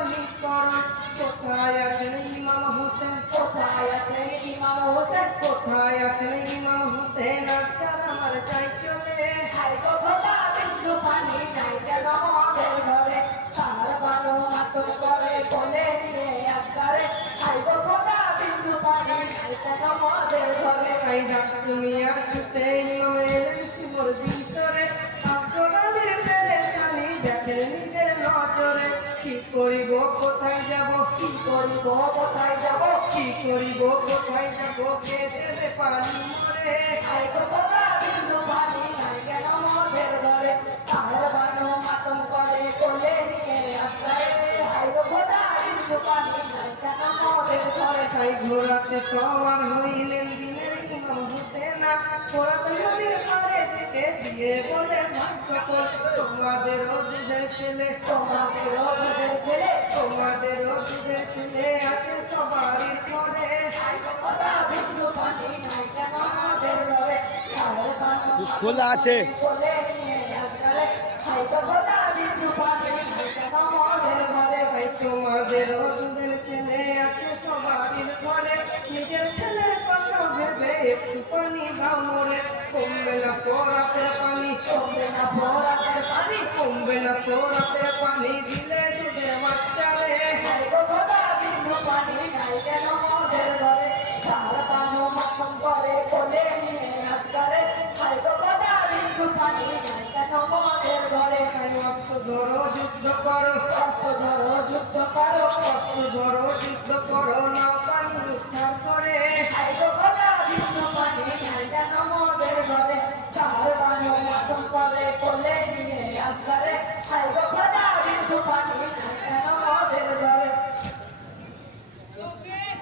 পানি কোথায় আছেন ইমাম হোসেন, কোথায় আছেন ইমাম হোসেন, কোথায় আছেন ইমাম হোসেন, আজকাল আমার চাই চলে। হাই গো খোদা বিন্দু পানি নাই কেন আমাদের ঘরে, সার বানো মাতম করে কোলে নিয়ে আজকারে। হাই গো খোদা বিন্দু পানি নাই কেন আমাদের ঘরে। হাই ডাক শুনিয়া ছুটে ইমাম এলেন শিবর ভিতরে, আফসোনাদের পেরেশানি দেখেন নিজের নজরে। কি করিব কোথায় যাব, কি করিব কোথায় যাব, কি করিব কোথায় যাব, কে দেবে পানি মরে। হাই গো খোদা বিন্দু পানি নাই কেন আমাদের ঘরে, সার বানো মাতম করে কোলে নিয়ে আজকারে। হাই গো খোদা বিন্দু পানি নাই কেন আমাদের ঘরে। তাই ঘোরাতে সওয়ার হইলেন দিনের ইমাম হোসেন, ঘোরাতে নদীর পাড়ে থেকে দিয়ে বলে সকল, তোমাদেরও দুধের ছেলে, তোমাদেরও দুধের ছেলে, তোমাদেরও দুধের ছেলে আছে সবারই ঘরে। হাই গো খোদা বিন্দু পানি নাই কেন আমাদের ঘরে, সার বানো খোলা আছে। কোলে নিয়ে আজকারে। হাই গো খোদা বিন্দু পানি নাই কেন আমাদের ঘরে। ভাই তোমাদেরও দুধের ছেলে আছে সবারই ঘরে, নিজের ছেলের কথা ভেবে একটু পানি দাও মোরে। কমবে না পোড়াতের পানি, কমবে না পোড়াতের পানি, কমবে না পোড়াতের পানি দিলে দুধের বাচ্চারে। হাই গো খোদা বিন্দু পানি নাই কেন আমাদের ঘরে, সার বানো মাতম করে কোলে নিয়ে আজকারে। হাই গো খোদা বিন্দু পানি নাই কেন আমাদের ঘরে। হাই অস্ত্র ধরো যুদ্ধ করো, অস্ত্র ধরো যুদ্ধ করো, অস্ত্র ধরো যুদ্ধ করো, না পানি উদ্ধার করে। হাই গো খোদা বিন্দু পানি নাই কেন আমাদের ঘরে, সার বানো মাতম করে কোলে নিয়ে আজকারে। হাই গো খোদা বিন্দু পানি নাই কেন